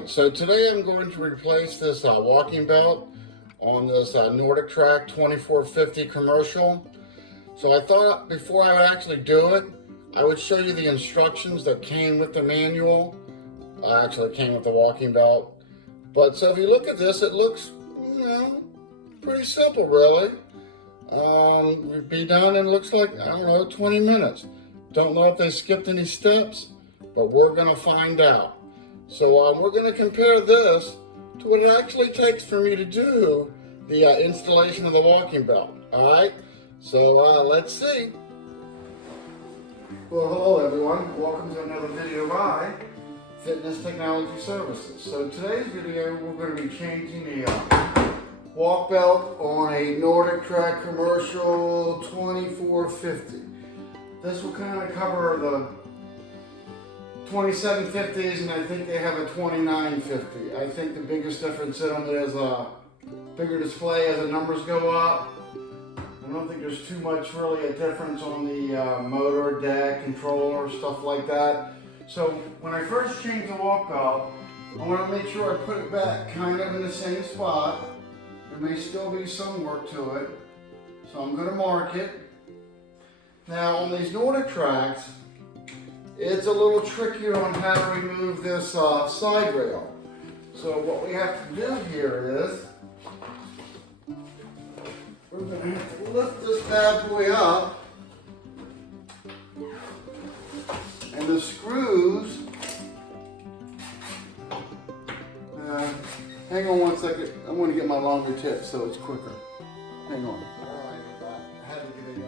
Alright, so today I'm going to replace this walking belt on this Nordictrack 2450 commercial. So I thought before I would actually do it, I would show you the instructions that came with the manual. Actually, it came with the walking belt. But so if you look at this, it looks, pretty simple really. We'd be done in, looks like, I don't know, 20 minutes. Don't know if they skipped any steps, but we're gonna find out. So we're going to compare this to what it actually takes for me to do the installation of the walking belt. All right, so let's see. Well, hello everyone. Welcome to another video by Fitness Technology Services. So today's video, we're going to be changing the walk belt on a Nordictrack commercial 2450. This will kind of cover the 2750s, and I think they have a 2950. I think the biggest difference in them is a bigger display as the numbers go up. I don't think there's too much really a difference on the motor, deck, controller, stuff like that. So when I first change the walk belt, I want to make sure I put it back kind of in the same spot. There may still be some work to it, so I'm going to mark it. Now on these Nordictracks, it's a little trickier on how to remove this side rail. So what we have to do here is, we're going to have to lift this bad boy up, and the screws, hang on one second, I want to get my longer tip so it's quicker. Hang on. Alright, I had to get a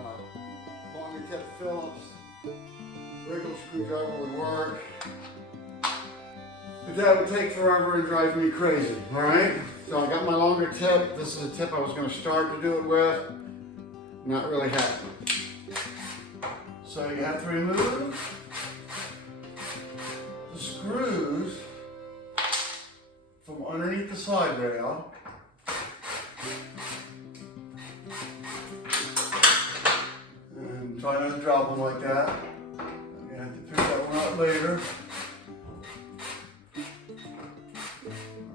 longer tip Phillips. Regular screwdriver would work, but that would take forever and drive me crazy, all right? So I got my longer tip. This is a tip I was going to start to do it with. Not really happy. So you have to remove the screws from underneath the side rail. And try not to drop them like that. I have to pick that one up later.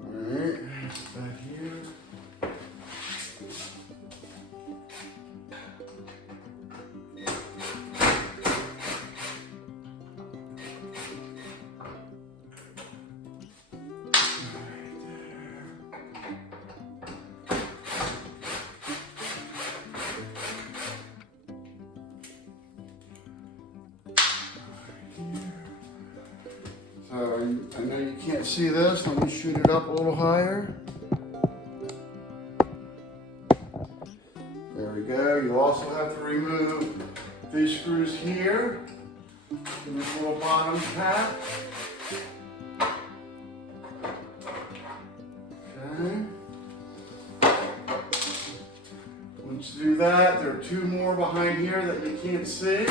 Alright, back here. I know you can't see this. Let me shoot it up a little higher. There we go. You also have to remove these screws here in this little bottom cap. Okay. Once you do that, there are two more behind here that you can't see.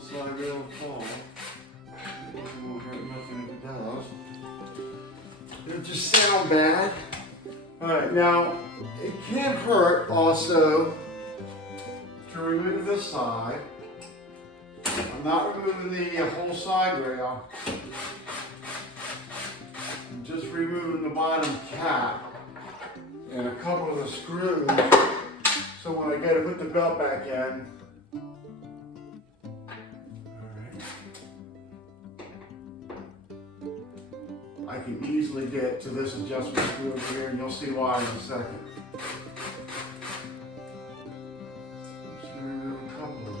Side rail fall. It won't hurt nothing if it does. It'll just sound bad. Alright, now it can't hurt also to remove this side. I'm not removing the whole side rail. I'm just removing the bottom cap and a couple of the screws. So when I go to put the belt back in, I can easily get to this adjustment screw over here, and you'll see why in a second. Just going to remove a couple of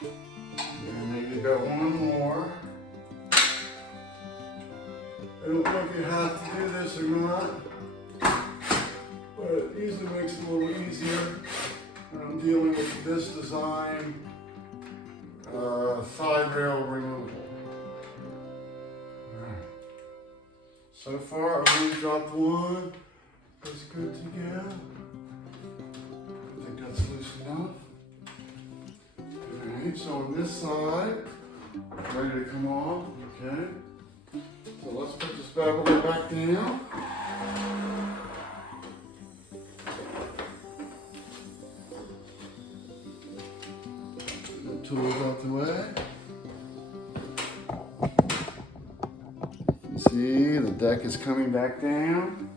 these. And maybe got one more. I don't know if you have to do this or not, but it easily makes it a little easier when I'm dealing with this design. Side rail removal. Right. So far, I've only dropped one. That's good to go. I think that's loose enough. Alright, so on this side, ready to come off. Okay. So let's put this bad boy back down. tools out the way. You see, the deck is coming back down.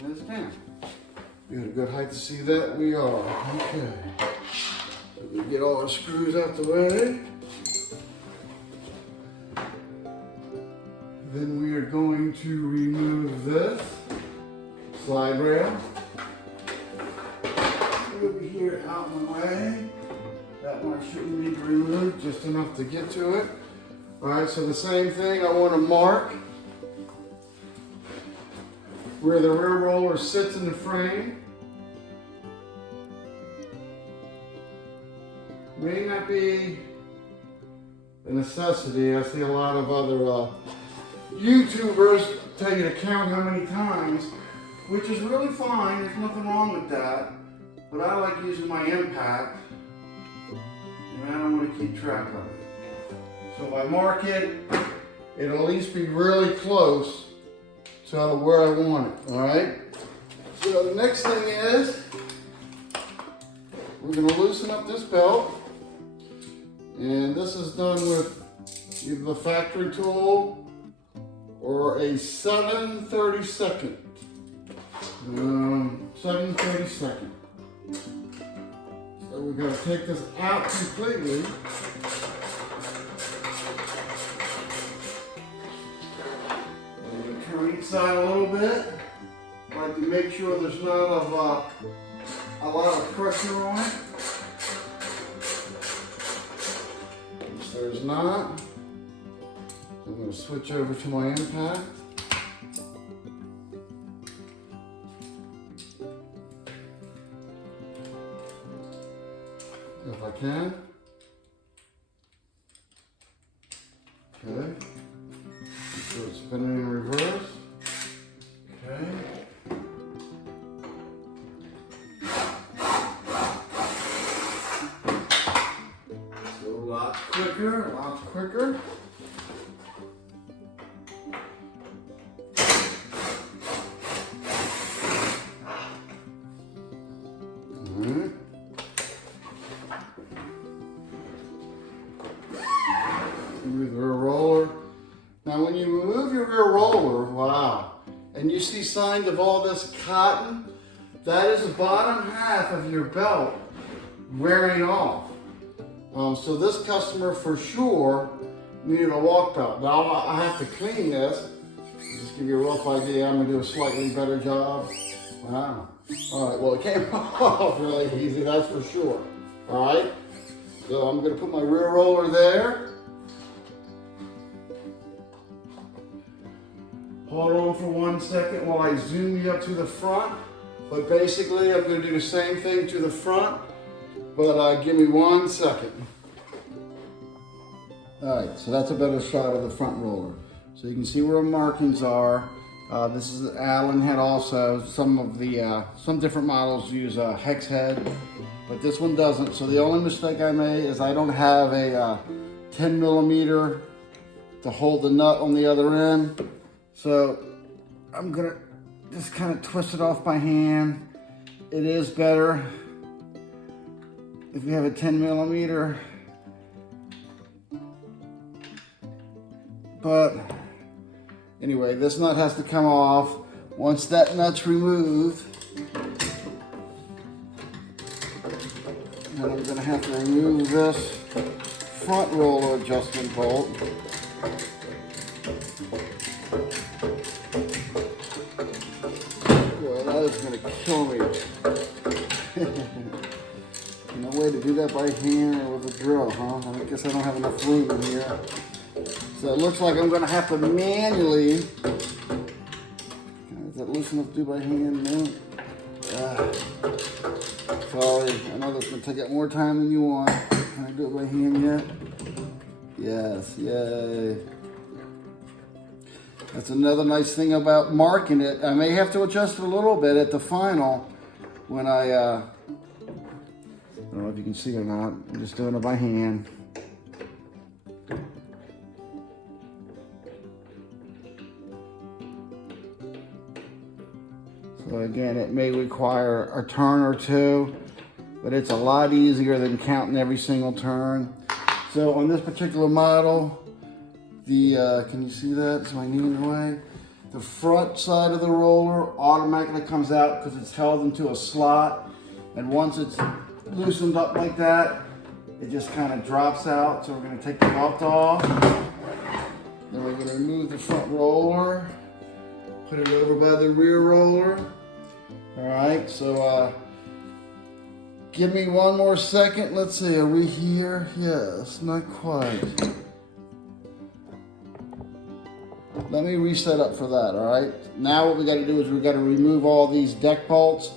And it's down. We got a good height to see that. We are. Okay. So we get all our screws out the way. Then we are going to remove this slide rail. Over here out of the way. That one shouldn't need to remove, just enough to get to it. All right, so the same thing, I want to mark where the rear roller sits in the frame. May not be a necessity. I see a lot of other YouTubers tell you to count how many times, which is really fine. There's nothing wrong with that. But I like using my impact, and I don't want to keep track of it. So if I mark it, it'll at least be really close to where I want it, all right? So the next thing is, we're gonna loosen up this belt. And this is done with either the factory tool or a 7/32. 7/32. So we're going to take this out completely. I'm going to turn each side a little bit. I like to make sure there's not a lot of pressure on it. If there's not, I'm going to switch over to my impact. If I can. Okay. So it's spinning in reverse. Okay. So a lot quicker. Move the rear roller. Now when you move your rear roller, wow, and you see signs of all this cotton, that is the bottom half of your belt wearing off. So this customer for sure needed a walk belt. Now I have to clean this. Just give you a rough idea, I'm gonna do a slightly better job. Wow. All right, well it came off really easy, that's for sure. All right, so I'm gonna put my rear roller there. Hold on for 1 second while I zoom you up to the front. But basically, I'm going to do the same thing to the front, but give me 1 second. All right, so that's a better shot of the front roller. So you can see where markings are. This is Allen head also. Some different models use a hex head, but this one doesn't. So the only mistake I made is I don't have a 10 millimeter to hold the nut on the other end. So I'm gonna just kind of twist it off by hand. It is better if you have a 10 millimeter, but anyway, this nut has to come off. Once that nut's removed, then I'm gonna have to remove this front roller adjustment bolt. That is going to kill me. No way to do that by hand or with a drill, huh? I guess I don't have enough room in here. So it looks like I'm going to have to manually. Is that loose enough to do by hand? No. Sorry, I know that's going to take up more time than you want. Can I do it by hand yet? Yes, yay. That's another nice thing about marking it. I may have to adjust it a little bit at the final when I don't know if you can see or not. I'm just doing it by hand. So again, it may require a turn or two, but it's a lot easier than counting every single turn. So on this particular model, can you see that? Is my knee in the way? The front side of the roller automatically comes out because it's held into a slot. And once it's loosened up like that, it just kind of drops out. So we're going to take the belt off. Then we're going to remove the front roller, put it over by the rear roller. All right, so give me one more second. Let's see, are we here? Yes, not quite. Let me reset up for that, all right? Now what we got to do is we got to remove all these deck bolts,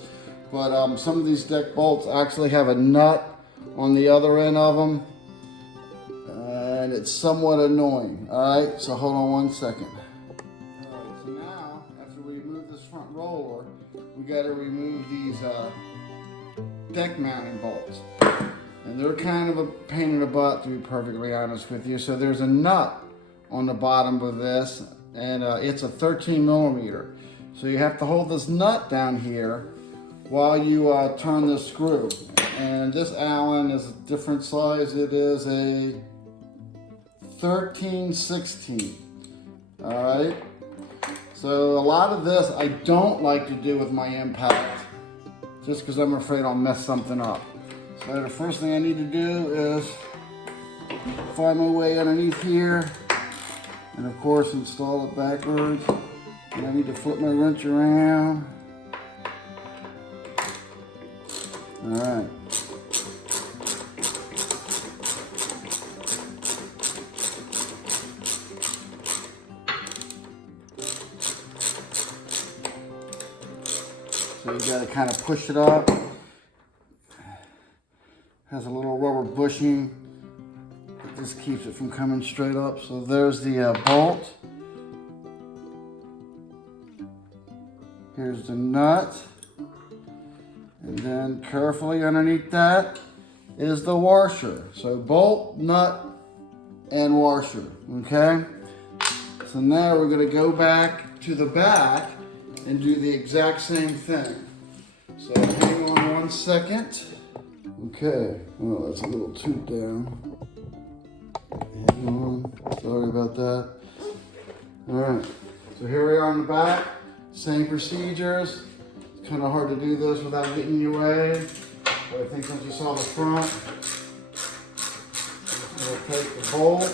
but some of these deck bolts actually have a nut on the other end of them, and it's somewhat annoying, all right? So hold on one second. All right, so now, after we remove this front roller, we got to remove these deck mounting bolts. And they're kind of a pain in the butt, to be perfectly honest with you. So there's a nut on the bottom of this, and it's a 13 millimeter. So you have to hold this nut down here while you turn this screw. And this Allen is a different size. It is a 13/16. All right. So a lot of this I don't like to do with my impact, just because I'm afraid I'll mess something up. So the first thing I need to do is find my way underneath here, and of course install it backwards. And I need to flip my wrench around. All right. So you got to kind of push it up. Has a little rubber bushing that just keeps it from coming straight up. So there's the bolt. Here's the nut. And then carefully underneath that is the washer. So bolt, nut, and washer, okay? So now we're gonna go back to the back and do the exact same thing. So hang on one second. Okay, well that's a little too down. Hang on, sorry about that. All right, so here we are on the back, same procedures. It's kind of hard to do this without getting in your way, but I think once you saw the front, we'll take the bolt.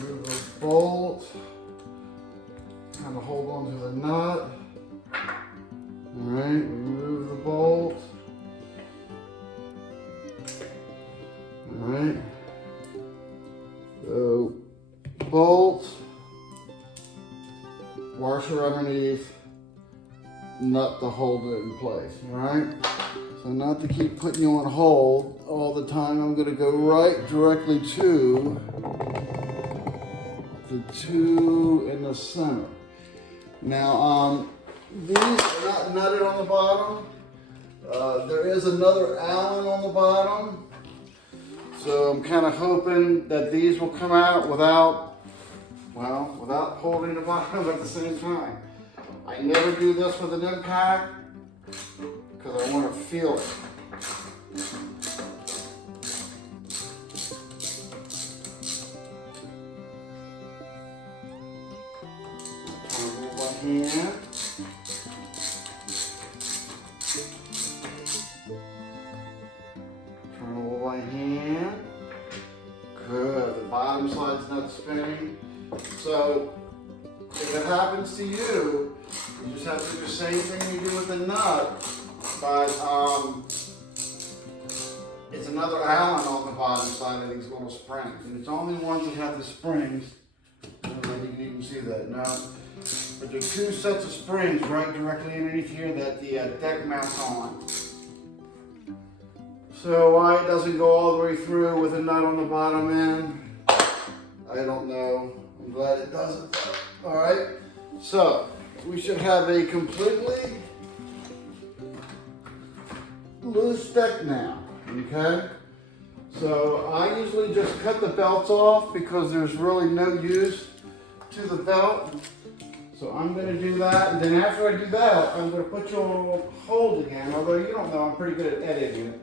Remove the bolt. Kind of hold on to the nut. All right, remove the bolt. All right. So, bolt, washer underneath, nut to hold it in place. All right. So not to keep putting you on hold all the time, I'm going to go right directly to the two in the center. Now, these are not nutted on the bottom. There is another Allen on the bottom. So I'm kind of hoping that these will come out without holding the bottom at the same time. I never do this with an impact because I want to feel it. Hand. Turn over my hand. Good. The bottom side's not spinning. So if it happens to you, you just have to do the same thing you do with the nut, but it's another Allen on the bottom side of these little springs, and it's only ones that have the springs. I don't know if you can even see that now. But there are two sets of springs right directly underneath here that the deck mounts on. So why it doesn't go all the way through with a nut on the bottom end, I don't know. I'm glad it doesn't. All right, so we should have a completely loose deck now, okay? So I usually just cut the belts off because there's really no use to the belt. So I'm going to do that, and then after I do that, I'm going to put you on hold again, although you don't know I'm pretty good at editing it.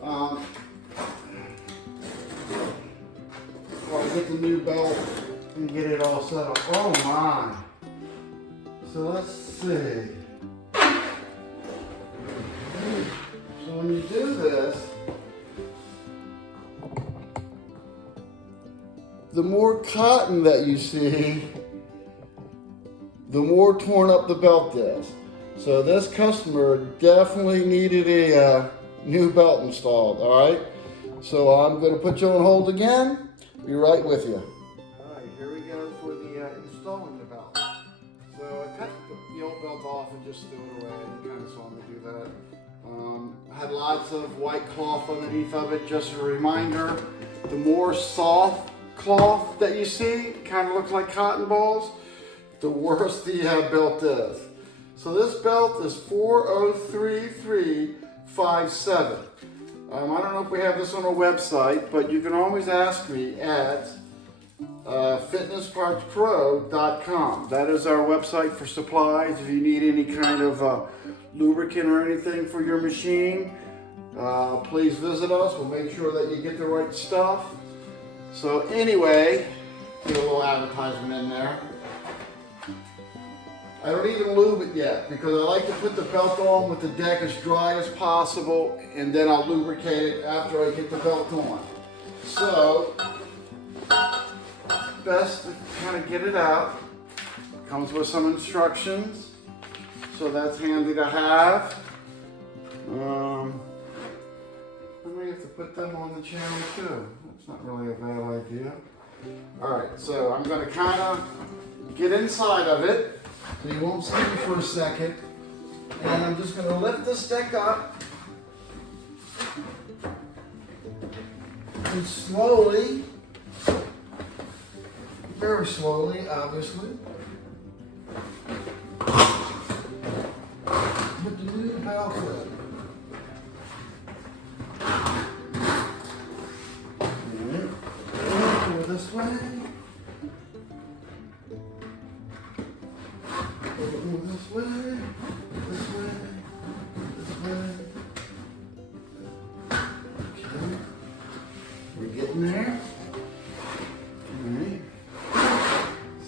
While I get the new belt and get it all set up. Oh my! So let's see. So when you do this, the more cotton that you see, the more torn up the belt is. So this customer definitely needed a new belt installed, all right? So I'm gonna put you on hold again. Be right with you. All right, here we go for the installing the belt. So I cut the old belt off and just threw it away. You kind of saw me do that. I had lots of white cloth underneath of it. Just a reminder, the more soft cloth that you see, kind of looks like cotton balls, the worse the belt is. So this belt is 403357. I don't know if we have this on our website, but you can always ask me at fitnesspartspro.com. That is our website for supplies. If you need any kind of lubricant or anything for your machine, please visit us. We'll make sure that you get the right stuff. So anyway, get a little advertisement in there. I don't even lube it yet because I like to put the belt on with the deck as dry as possible, and then I'll lubricate it after I get the belt on. So, best to kind of get it out. Comes with some instructions, so that's handy to have. I may have to put them on the channel too. That's not really a bad idea. Alright, so I'm going to kind of get inside of it. So you won't see me for a second. And I'm just going to lift this deck up. And slowly, very slowly, obviously, put the new belt in. Go this way. This way, this way, this way. Okay. We're getting there. Alright.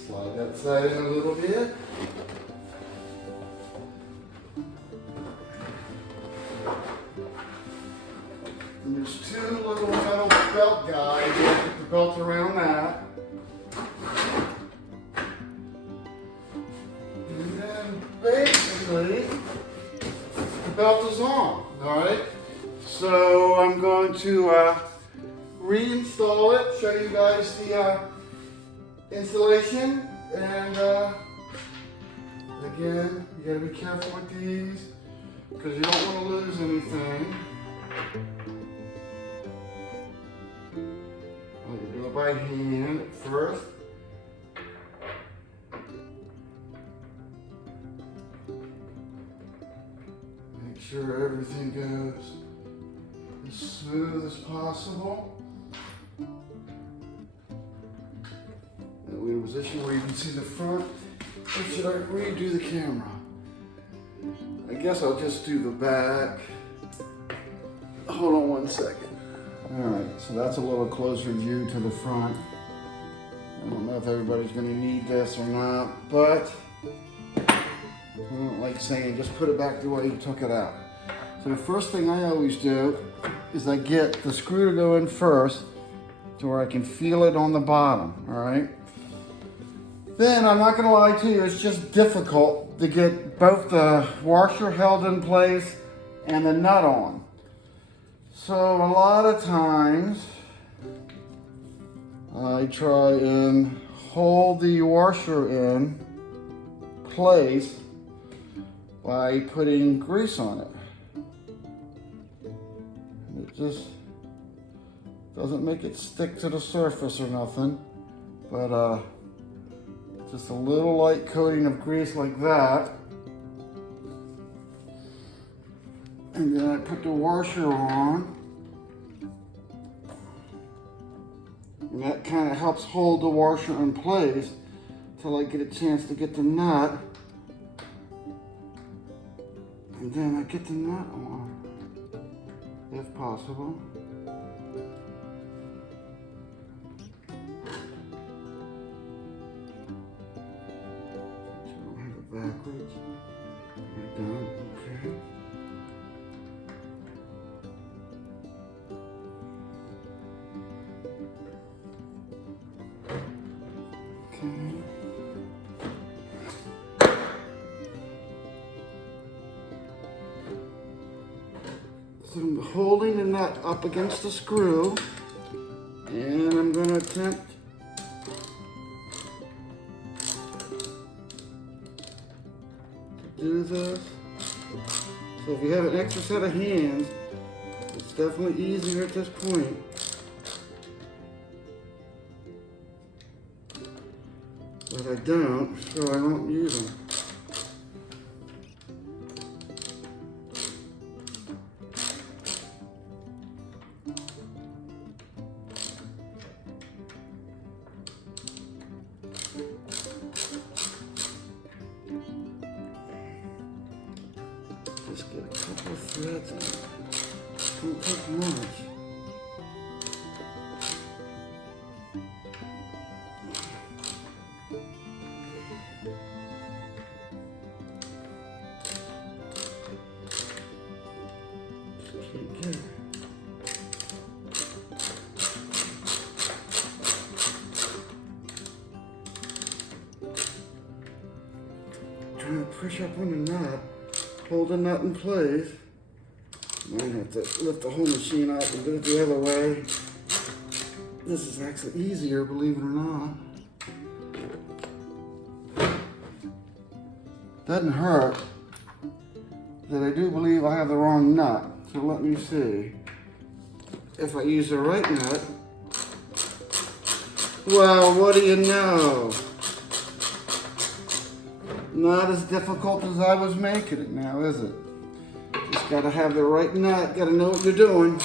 Slide that side in a little bit. And there's two little metal belt guides. You have to put the belt around that. Basically, the belt is on, all right? So I'm going to reinstall it, show you guys the installation, and again, you gotta be careful with these because you don't want to lose anything. I'm gonna do it by hand at first. Sure everything goes as smooth as possible. And we're in a position where you can see the front. Or should I redo the camera? I guess I'll just do the back. Hold on one second. Alright, so that's a little closer view to the front. I don't know if everybody's going to need this or not, but I don't like saying just put it back the way you took it out. So the first thing I always do is I get the screw to go in first to where I can feel it on the bottom, all right? Then, I'm not gonna lie to you, it's just difficult to get both the washer held in place and the nut on. So a lot of times, I try and hold the washer in place by putting grease on it. It just doesn't make it stick to the surface or nothing, but just a little light coating of grease like that. And then I put the washer on. And that kind of helps hold the washer in place till I get a chance to get the nut. And then I get the nut on, if possible. So I don't have it backwards. Right down, okay. So I'm holding the nut up against the screw, and I'm going to attempt to do this. So if you have an extra set of hands, it's definitely easier at this point. But I don't, so I won't use them. Just get a couple of threads in. Don't take much. Can't get it. Trying to push up on the nut. Hold the nut in place. Might have to lift the whole machine up and do it the other way. This is actually easier, believe it or not. Doesn't hurt that I do believe I have the wrong nut. So let me see. If I use the right nut, well, what do you know? Not as difficult as I was making it now, is it? Just gotta have the right nut, gotta know what you're doing.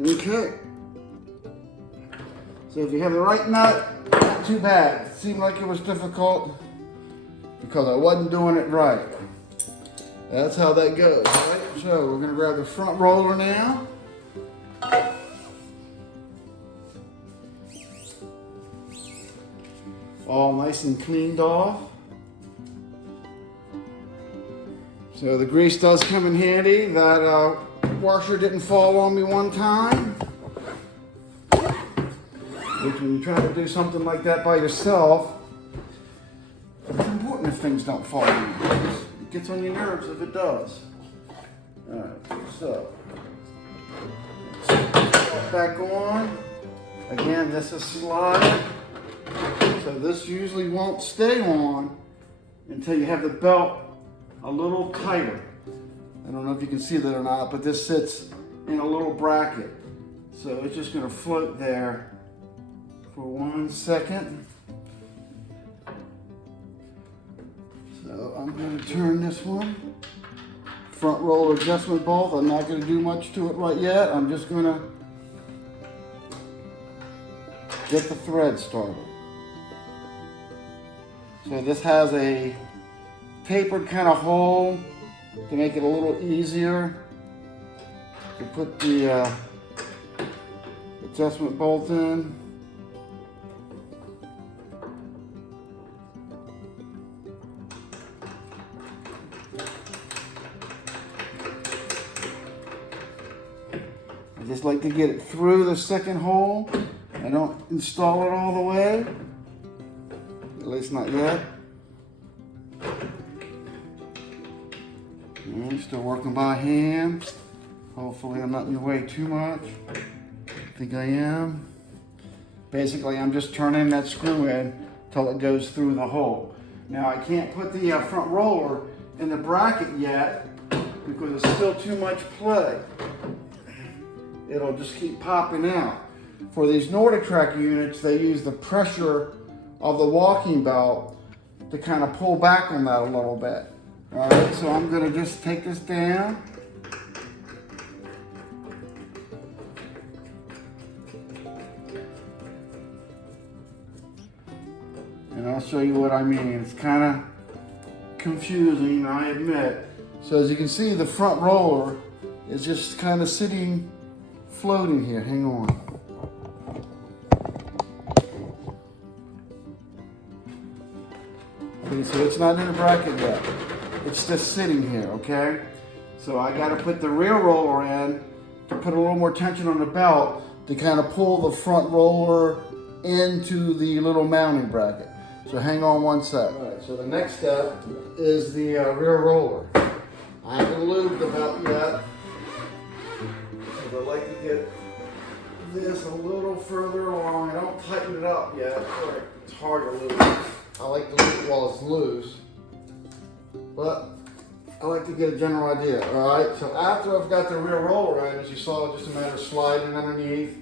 Okay. So if you have the right nut, not too bad. It seemed like it was difficult because I wasn't doing it right. That's how that goes, right? So we're gonna grab the front roller now. All nice and cleaned off. So the grease does come in handy. That washer didn't fall on me one time. Which when you try to do something like that by yourself, it's important if things don't fall on you. It gets on your nerves if it does. Alright, so back on. Again, this is slide. So this usually won't stay on until you have the belt a little tighter. I don't know if you can see that or not, but this sits in a little bracket. So it's just going to float there for 1 second. So I'm going to turn this one. Front roller adjustment bolt. I'm not going to do much to it right yet. I'm just going to get the thread started. So this has a tapered kind of hole to make it a little easier to put the adjustment bolt in. I just like to get it through the second hole. I don't install it all the way, at least not yet. I'm still working by hand. Hopefully I'm not in the way too much. I think I am. Basically, I'm just turning that screw in till it goes through the hole. Now I can't put the front roller in the bracket yet because it's still too much play. It'll just keep popping out. For these Nordictrack units, they use the pressure of the walking belt to kind of pull back on that a little bit. All right, so I'm gonna just take this down. And I'll show you what I mean. It's kind of confusing, I admit. So as you can see, the front roller is just kind of sitting, floating here. Hang on. Okay, so it's not in the bracket yet. It's just sitting here, okay? So I got to put the rear roller in to put a little more tension on the belt to kind of pull the front roller into the little mounting bracket. So hang on one sec. All right, so the next step is the rear roller. I haven't lubed the belt yet, because I like to get this a little further along. I don't tighten it up yet. It's hard to lube. I like to lube while it's loose, but I like to get a general idea. All right, so after I've got the rear roller in, as you saw, it's just a matter of sliding underneath.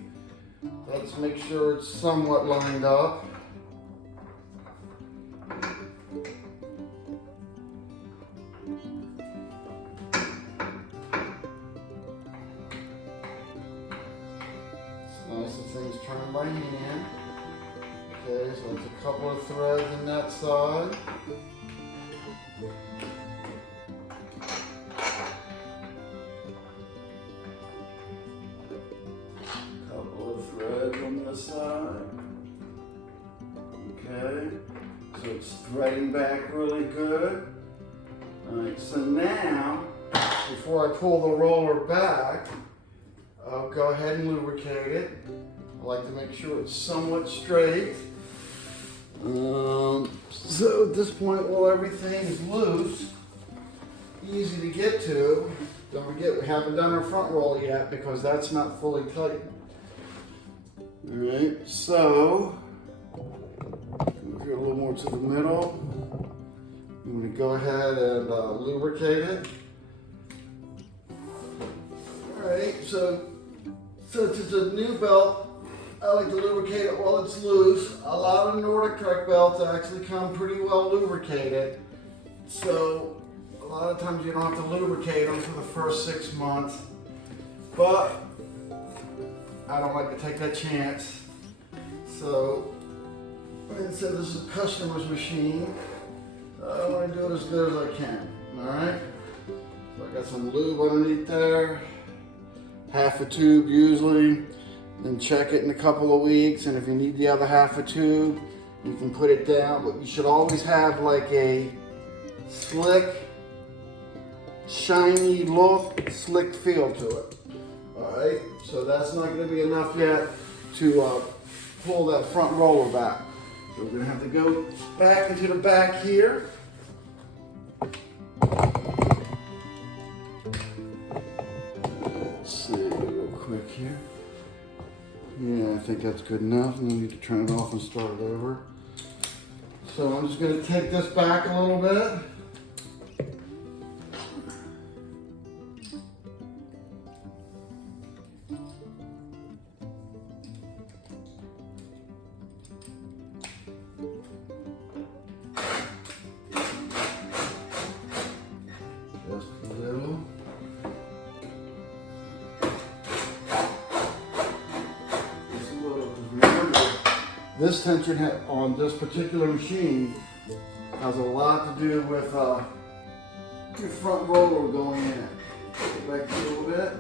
Let's make sure it's somewhat lined up. Nice if things turn by hand. Okay, so it's a couple of threads in that side. Couple of threads on this side. Okay, so it's threading back really good. Alright, so now, before I pull the roller back, I'll go ahead and lubricate it. I like to make sure it's somewhat straight. So at this point, while everything is loose, easy to get to, don't forget we haven't done our front roll yet because that's not fully tightened. Alright, so, move here a little more to the middle. I'm going to go ahead and lubricate it. Alright, so since it's a new belt, I like to lubricate it while it's loose. A lot of Nordictrack belts actually come pretty well lubricated. So a lot of times you don't have to lubricate them for the first 6 months. But I don't like to take that chance. So instead this is a customer's machine. I want to do it as good as I can. Alright? So I got some lube underneath there. Half a tube usually. Then check it in a couple of weeks, and if you need the other half a tube, you can put it down, but you should always have like a slick, shiny look, slick feel to it. Alright, so that's not going to be enough yet to pull that front roller back. So we're going to have to go back into the back here. Let's see real quick here. Yeah, I think that's good enough. No need to turn it off and start it over. So I'm just going to take this back a little bit. Just a little. This tension on this particular machine has a lot to do with your front roller going in. Get back a little bit.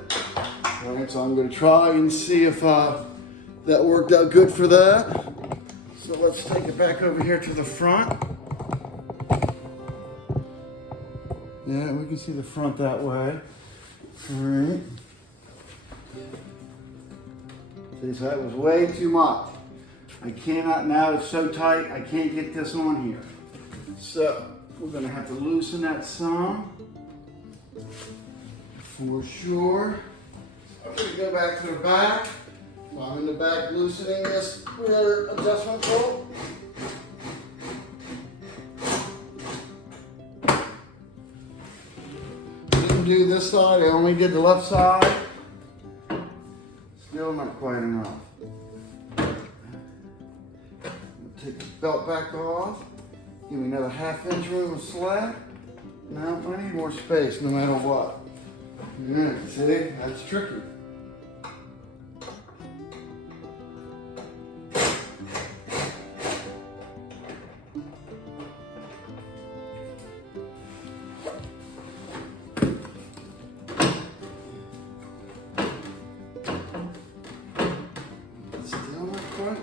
All right, so I'm going to try and see if that worked out good for that. So let's take it back over here to the front. Yeah, we can see the front that way. All right. See, so that was way too much. I cannot, now it's so tight, I can't get this on here. So, we're going to have to loosen that some, for sure. I'm going to go back to the back. So I'm in the back loosening this rear adjustment bolt. Didn't do this side, I only did the left side. Still not quite enough. Take the belt back off. Give me another 1/2 inch room of slack. Now I need more space no matter what. Yeah, see, that's tricky. Still not quite.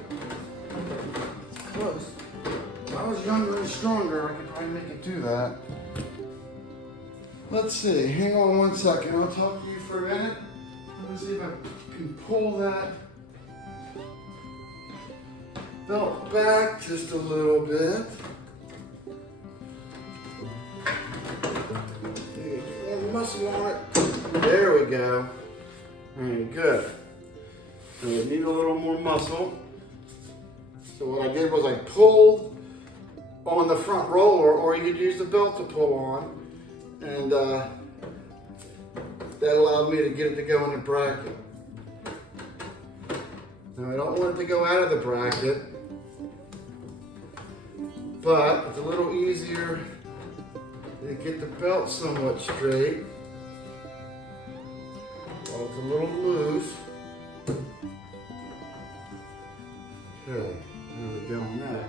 It's close. If I was younger and stronger, I could probably make it do that. Let's see, hang on one second. I'll talk to you for a minute. Let's see if I can pull that belt back just a little bit. More muscle on it. There we go. All right, good. So we need a little more muscle. So what I did was I pulled on the front roller, or you could use the belt to pull on. And that allowed me to get it to go in the bracket. Now I don't want it to go out of the bracket, but it's a little easier to get the belt somewhat straight. Well, it's a little loose. Okay, there we go on that.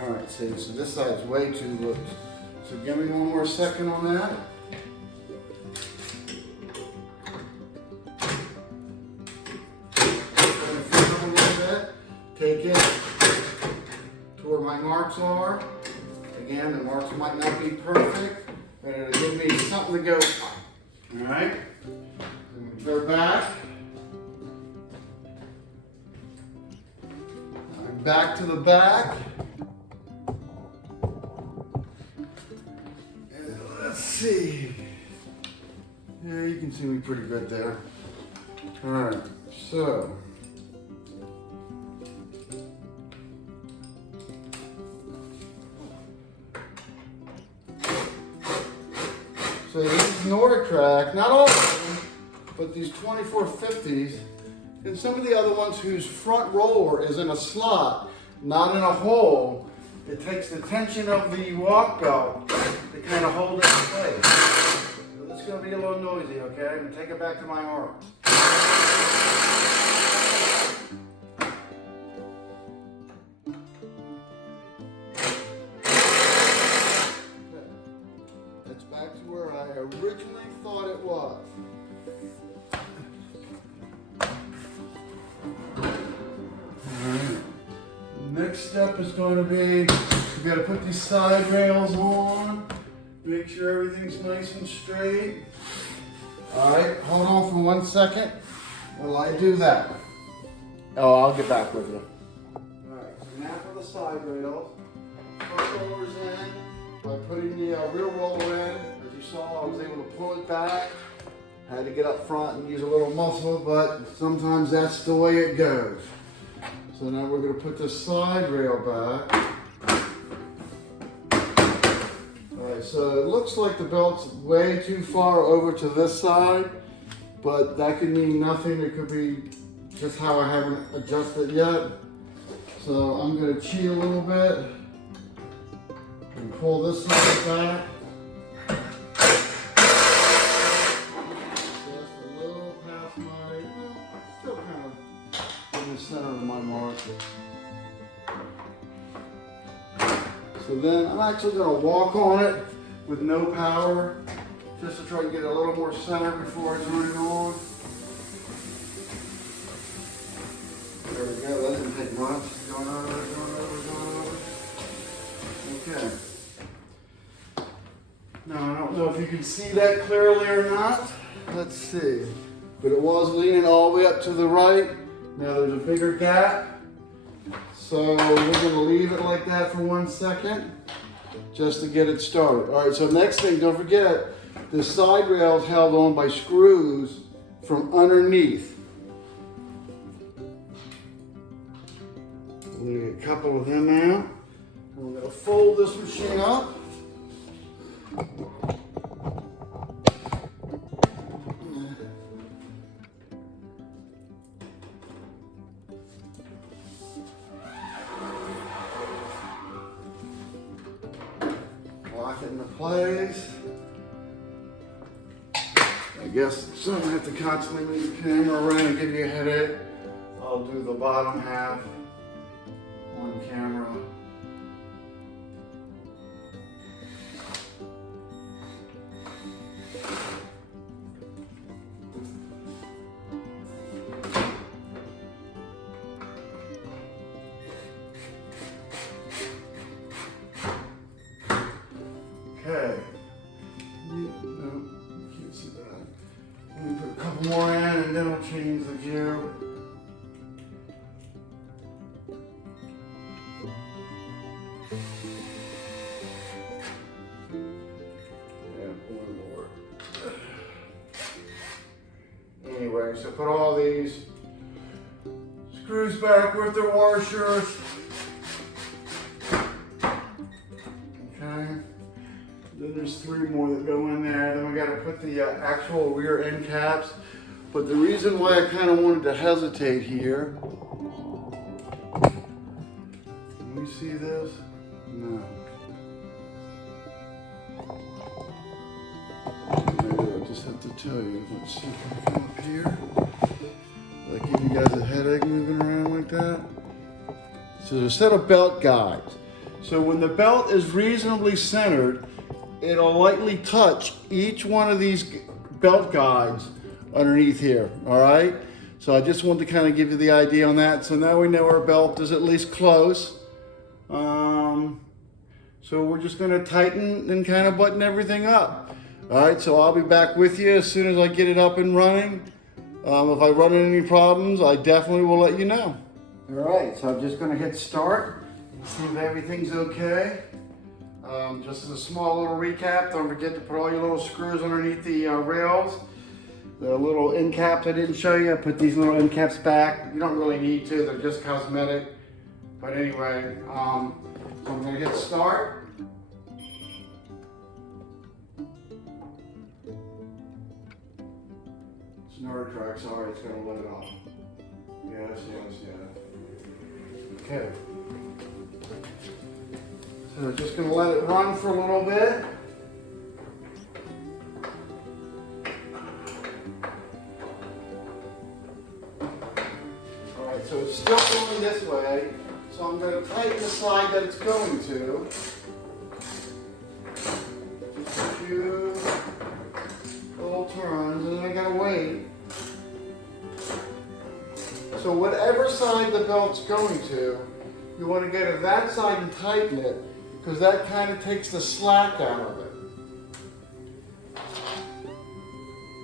All right, see, so this side's way too loose. So give me one more second on that. A little bit. Take it to where my marks are. Again, the marks might not be perfect, but it'll give me something to go on. All right. Go back. Back to the back. Let's see. Yeah, you can see me pretty good there. All right, so. So this is Nordictrack, not all of them, but these 2450s, and some of the other ones whose front roller is in a slot, not in a hole. It takes the tension of the walk belt to kind of hold it in place. So this is going to be a little noisy, okay? I'm going to take it back to my arms. Okay. That's back to where I originally thought it was. Alright. Next step is going to be, you got to put these side rails on, make sure everything's nice and straight. Alright, hold on for 1 second while I do that. Oh, I'll get back with you. Alright, so now for the side rails. Front rollers in, by putting the rear roller in, as you saw, I was able to pull it back. Had to get up front and use a little muscle, but sometimes that's the way it goes. So now we're going to put the side rail back. Alright, so it looks like the belt's way too far over to this side, but that could mean nothing. It could be just how I haven't adjusted yet. So I'm going to cheat a little bit and pull this side back. Center of my mark. So then I'm actually going to walk on it with no power, just to try and get a little more center before I turn it on. There we go, that didn't take much. Going over, going over, going over. Okay. Now I don't know if you can see that clearly or not. Let's see. But it was leaning all the way up to the right. Now there's a bigger gap, so we're going to leave it like that for 1 second, just to get it started. All right, so next thing, don't forget, the side rail is held on by screws from underneath. I'm going to get a couple of them out. I'm going to fold this machine up. lock it into place. I guess so I have to constantly move the camera around and give you a headache. I'll do the bottom half on camera. Okay. No, you can't see that. Let me put a couple more in and then I'll change the view. And one more. Anyway, so put all these screws back with their washers. Okay. Then there's 3 more that go in there. Then we got to put the actual rear end caps. But the reason why I kind of wanted to hesitate here, can we see this? No. Maybe I'll just have to tell you. Let's see if I can come up here. Like give you guys a headache moving around like that. So there's a set of belt guides. So when the belt is reasonably centered, it'll lightly touch each one of these belt guides underneath here, all right? So I just wanted to kind of give you the idea on that. So now we know our belt is at least close. So we're just gonna tighten and kind of button everything up. All right, so I'll be back with you as soon as I get it up and running. If I run into any problems, I definitely will let you know. All right, so I'm just gonna hit start, see if everything's okay. Just as a small little recap, don't forget to put all your little screws underneath the rails. The little end caps I didn't show you, I put these little end caps back. You don't really need to, they're just cosmetic. But anyway, so I'm gonna hit start. It's Nordictrack, sorry, it's gonna let it off. Yes. Okay. So just going to let it run for a little bit. Alright, so it's still going this way. So I'm going to tighten the side that it's going to. Just a few little turns and then I got to wait. So whatever side the belt's going to, you want to go to that side and tighten it, because that kind of takes the slack out of it.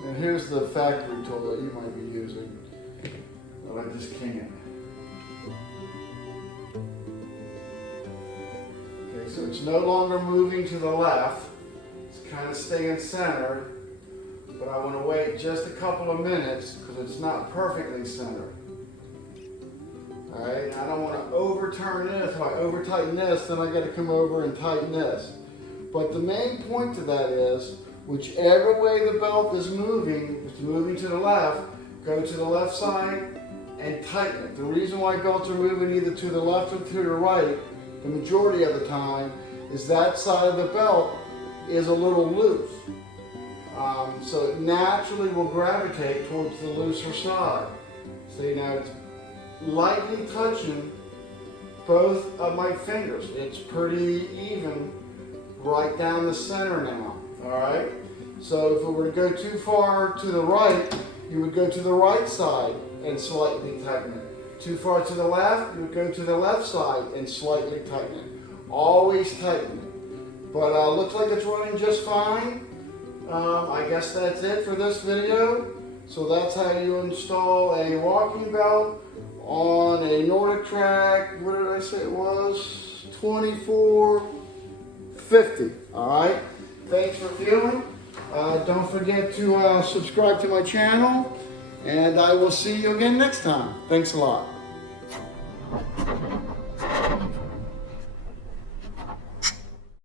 And here's the factory tool that you might be using, but I just can't. Okay, so it's no longer moving to the left. It's kind of staying centered, but I want to wait just a couple of minutes because it's not perfectly centered. All right, I don't want to overturn this. If I over tighten this, then I got to come over and tighten this. But the main point to that is, whichever way the belt is moving, if it's moving to the left, go to the left side and tighten it. The reason why belts are moving either to the left or to the right, the majority of the time, is that side of the belt is a little loose. So it naturally will gravitate towards the looser side. See, now it's lightly touching both of my fingers. It's pretty even right down the center now, all right? So if it were to go too far to the right, you would go to the right side and slightly tighten it. Too far to the left, you would go to the left side and slightly tighten it. Always tighten it. But looks like it's running just fine. I guess that's it for this video. So that's how you install a walking belt on a Nordictrack, what did I say it was? 2450, all right? Thanks for viewing. Don't forget to subscribe to my channel, and I will see you again next time. Thanks a lot.